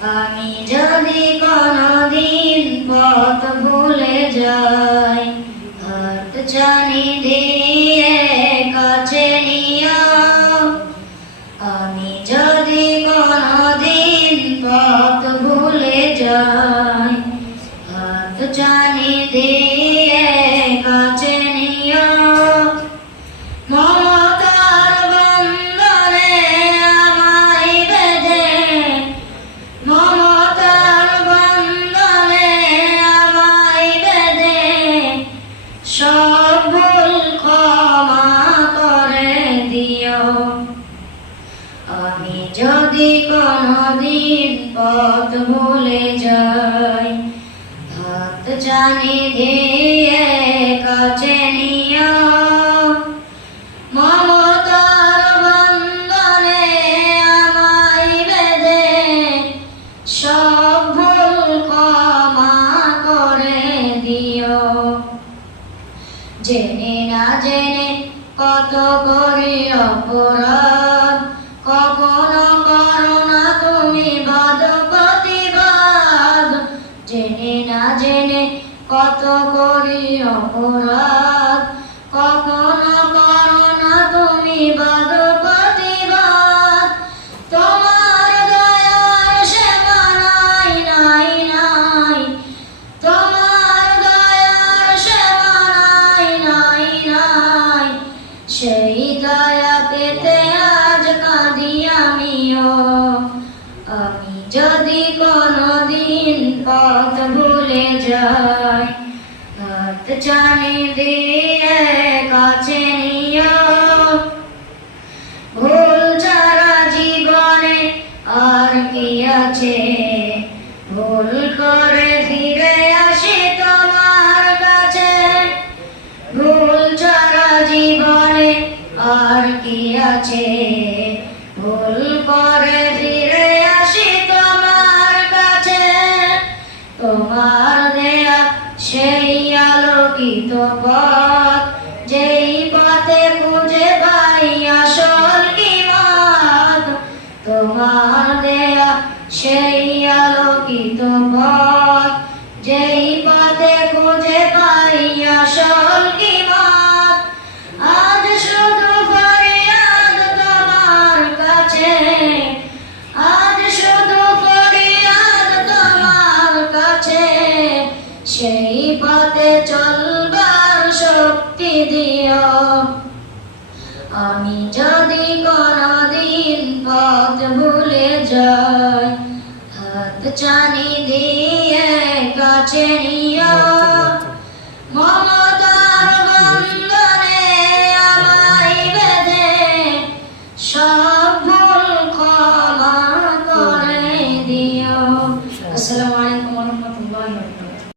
আমি যদি কোনদিন পথ ভুলে যাই, হাত ছানি দিয়ে কাছে নিও। আমি যদি কোনদিন পথ ভুলে যাই, হাত ছানি দিয়ে কাছে নিও। মমতার বন্ধনে আমায় বেঁধে, মমতার বন্ধনে আমায় বেঁধে সব ভুল ক্ষমা করে দিও। আমি যদি কোনদিন পথ ভুলে যাই, হাত ছানি দিয়ে কাছে নিও। মমতার বন্ধনে আমায় বেঁধে সব ভুল ক্ষমা করে দিও। জেনে না জেনে কত করি অপরাধ, কখনো করো না তুমি বাদ প্রতিবাদ। জেনে না জেনে কত করি অপরাধ, কখনো করো না তুমি বাদ প্রতিবাদ। তোমার দয়ার সেবা নাই নাই নাই, তোমার দয়ার সেবা নাই নাই নাই। সেই দয়া পেতে আজ কাঁদি আমিও। আমি যদি কোনদিন পথ ভুলে যাই, হাত ছানি দিয়ে কাছে নিও। ভুল ছাড়া জীবনে আর কি আছে, ভুল করে ফিরে আসি তোমার কাছে। ভুল ছাড়া জীবনে আর কি আছে, ভুল করে ফিরে আসি তোমার কাছে। তোমার দেয়া সেই আলোকিত পথ, যেই পথে খুঁজে পাই আসল কিমাত। তোমার দেয়া সেই আলোকিত পথ, যেই পথে খুঁজে পাই আসল কিমাত। আজ শুধু ফরিয়াদ তোমার কাছে, আজ শুধু ফরিয়াদ তোমার কাছে। সেই পথে চলবার শক্তি দিও। আমি যদি কোনদিন পথ ভুলে যাই, হাত ছানি দিয়ে কাছে নিও।